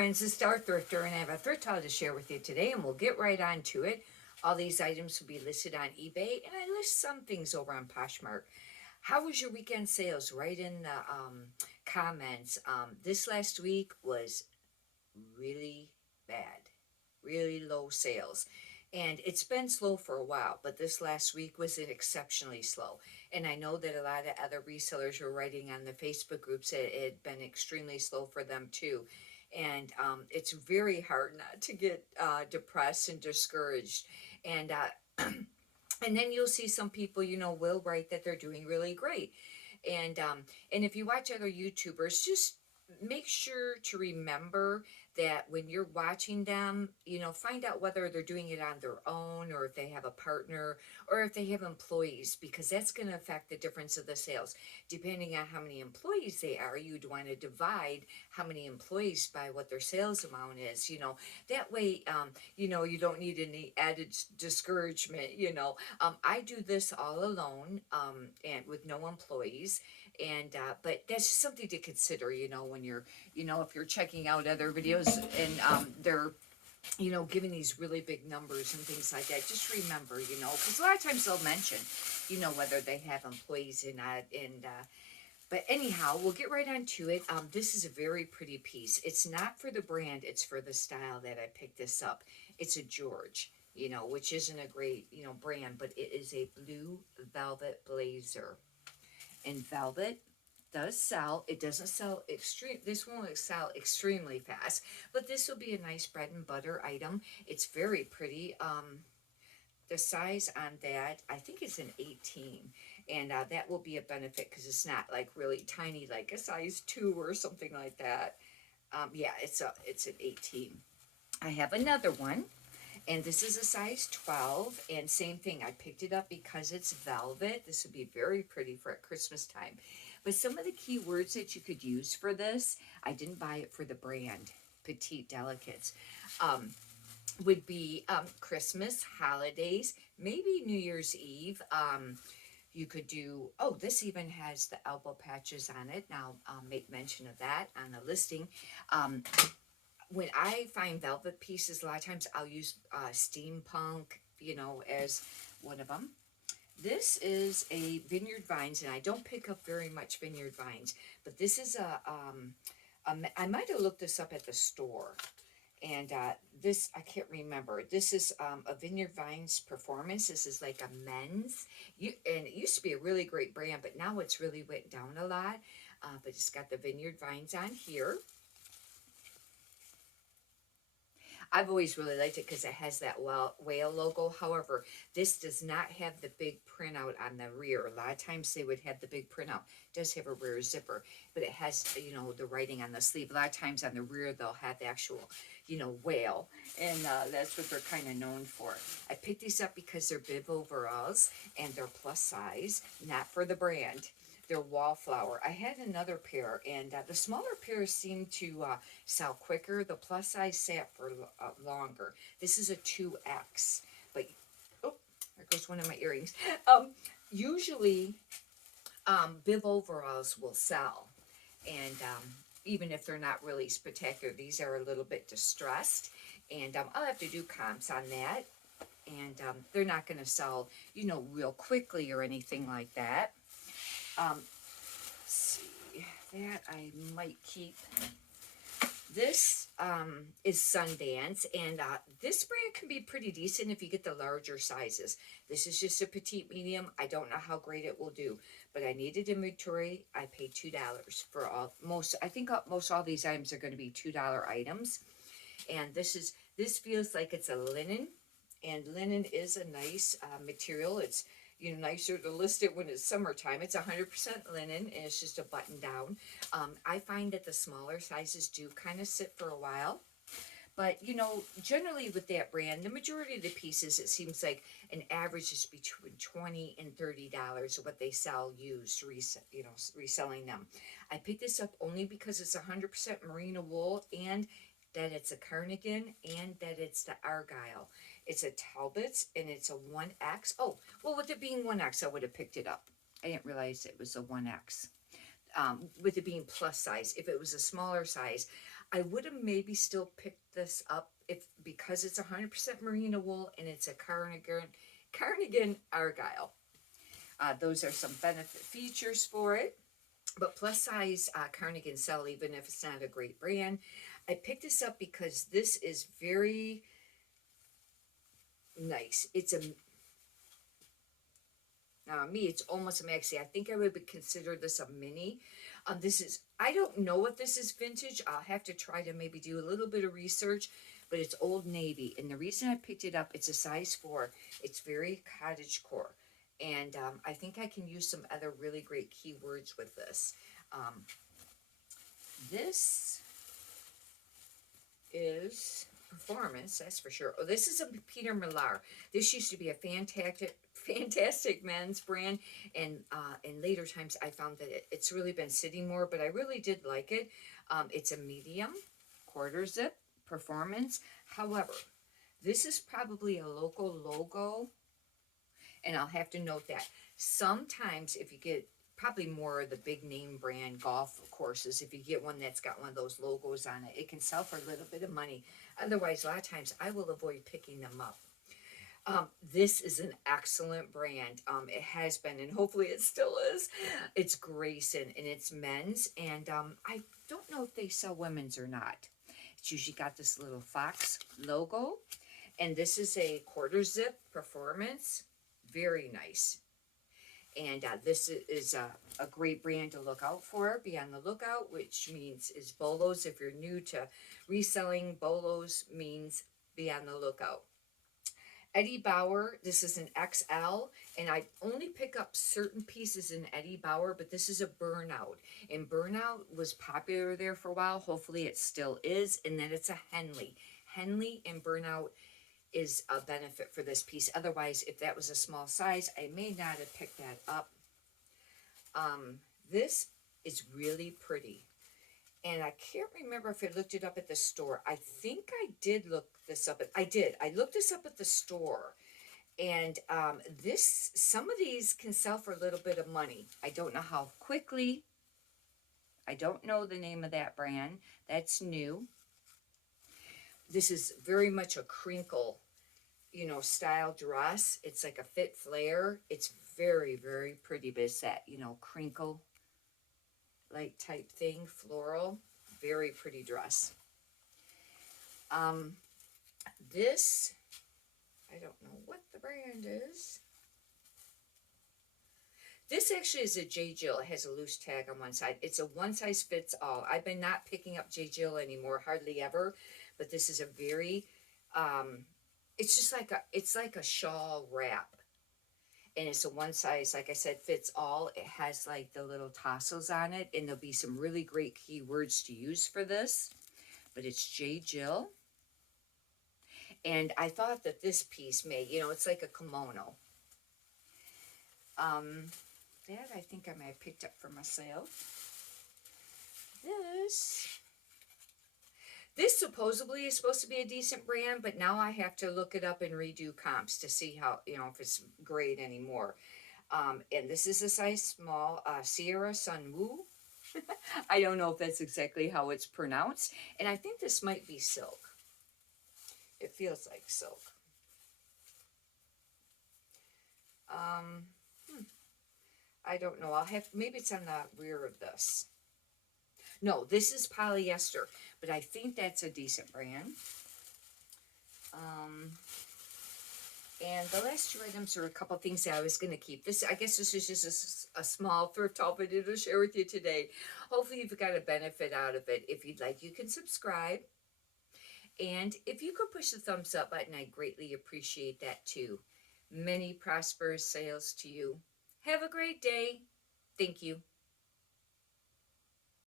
friends, it's Star Thrifter, and I have a thrift haul to share with you today, and we'll get right on to it. All these items will be listed on eBay, and I list some things over on Poshmark. How was your weekend sales? Write in the comments. This last week was really bad, really low sales. And it's been slow for a while, but this last week was exceptionally slow. And I know that a lot of other resellers were writing on the Facebook groups that it had been extremely slow for them too. And it's very hard not to get depressed and discouraged. And and then you'll see some people, will write that they're doing really great. And if you watch other YouTubers, just make sure to remember that when you're watching them, find out whether they're doing it on their own or if they have a partner or if they have employees, because that's going to affect the difference of the sales. Depending on how many employees they are, you'd want to divide how many employees by what their sales amount is, that way, you don't need any added discouragement, I do this all alone, and with no employees. And but that's just something to consider, when you're, if you're checking out other videos and they're, giving these really big numbers and things like that. Just remember, because a lot of times they'll mention, whether they have employees or not. And but anyhow, we'll get right on to it. This is a very pretty piece. It's not for the brand, it's for the style that I picked this up. It's a George, which isn't a great, brand, but it is a blue velvet blazer. And velvet does sell. It doesn't sell this won't sell extremely fast, but this will be a nice bread and butter item. It's very pretty. The size on that, I think it's an 18, and that will be a benefit because it's not like really tiny, like a size 2 or something like that. Yeah, it's an 18. I have another one, and this is a size 12, and same thing, I picked it up because it's velvet. This would be very pretty for at Christmas time. But some of the key words that you could use for this, I didn't buy it for the brand, Petite Delicates, would be Christmas, holidays, maybe New Year's Eve. You could do, oh, this even has the elbow patches on it. Now, I'll make mention of that on the listing. When I find velvet pieces, a lot of times I'll use steampunk, as one of them. This is a Vineyard Vines, and I don't pick up very much Vineyard Vines, but this is I might have looked this up at the store, and this, I can't remember. This is a Vineyard Vines Performance. This is like a men's, and it used to be a really great brand, but now it's really went down a lot, but it's got the Vineyard Vines on here. I've always really liked it because it has that whale logo. However, this does not have the big printout on the rear. A lot of times they would have the big printout. It does have a rear zipper, but it has, the writing on the sleeve. A lot of times on the rear they'll have the actual, whale, and that's what they're kind of known for. I picked these up because they're bib overalls and they're plus size, not for the brand. They're wallflower. I had another pair, and the smaller pairs seem to sell quicker. The plus size sat for longer. This is a 2X, but oh, there goes one of my earrings. Usually, bib overalls will sell, and even if they're not really spectacular, these are a little bit distressed, and I'll have to do comps on that, and they're not going to sell, real quickly or anything like that. Let's see, that I might keep. This is Sundance, and this brand can be pretty decent if you get the larger sizes. This is just a petite medium. I don't know how great it will do, but I needed inventory. I paid $2 for I think most all these items are going to be $2 items. And this feels like it's a linen, and linen is a nice material. It's nicer to list it when it's summertime. It's 100% linen, and it's just a button down. I find that the smaller sizes do kind of sit for a while. But, generally with that brand, the majority of the pieces, it seems like an average is between $20 and $30 of what they sell used, reselling them. I picked this up only because it's 100% merino wool, and that it's a cardigan, and that it's the argyle. It's a Talbot's, and it's a 1X. Oh, well, with it being 1X, I would have picked it up. I didn't realize it was a 1X. With it being plus size. If it was a smaller size, I would have maybe still picked this up if, because it's 100% merino wool and it's a cardigan argyle. Those are some benefit features for it. But plus size cardigans sell even if it's not a great brand. I picked this up because this is very nice. It's a me, it's almost a maxi. I think I would consider this a mini. This is, I don't know what this is vintage. I'll have to try to maybe do a little bit of research, but it's Old Navy. And the reason I picked it up, it's a size 4. It's very cottage core. And I think I can use some other really great keywords with this. This is performance, that's for sure. Oh, this is a Peter Millar. This used to be a fantastic men's brand, and in later times I found that it's really been sitting more, but I really did like it. It's a medium, quarter zip, performance. However, this is probably a local logo, and I'll have to note that sometimes if you get probably more of the big name brand golf courses, if you get one that's got one of those logos on it, it can sell for a little bit of money. Otherwise, a lot of times I will avoid picking them up. This is an excellent brand. It has been, and hopefully it still is. It's Grayson, and it's men's, and I don't know if they sell women's or not. It's usually got this little fox logo, and this is a quarter zip performance. Very nice. And this is a great brand to look out for. Be on the lookout, which means is BOLOs. If you're new to reselling, BOLOs means be on the lookout. Eddie Bauer, this is an XL, and I only pick up certain pieces in Eddie Bauer, but this is a Burnout. And Burnout was popular there for a while. Hopefully it still is. And then it's a Henley. Henley and Burnout is a benefit for this piece. Otherwise, if that was a small size, I may not have picked that up. This is really pretty. And I can't remember if I looked it up at the store. I think I did look this up. I did. I looked this up at the store. And some of these can sell for a little bit of money. I don't know how quickly. I don't know the name of that brand. That's new. This is very much a crinkle, style dress. It's like a fit flare. It's very, very pretty, but it's that, crinkle like type thing, floral. Very pretty dress. This, I don't know what the brand is. This actually is a J. Jill. It has a loose tag on one side. It's a one size fits all. I've been not picking up J. Jill anymore, hardly ever. But this is a very, it's just like a shawl wrap. And it's a one size, like I said, fits all. It has like the little tassels on it. And there'll be some really great keywords to use for this. But it's J. Jill. And I thought that this piece may, it's like a kimono. That I think I may have picked up for myself. This supposedly is supposed to be a decent brand, but now I have to look it up and redo comps to see how, if it's great anymore. And this is a size small, Sierra Sun Woo. I don't know if that's exactly how it's pronounced. And I think this might be silk. It feels like silk. I don't know. Maybe it's on the rear of this. No, this is polyester, but I think that's a decent brand. And the last 2 items are a couple things that I was going to keep. I guess this is just a small thrift haul video to share with you today. Hopefully you've got a benefit out of it. If you'd like, you can subscribe. And if you could push the thumbs up button, I'd greatly appreciate that too. Many prosperous sales to you. Have a great day. Thank you.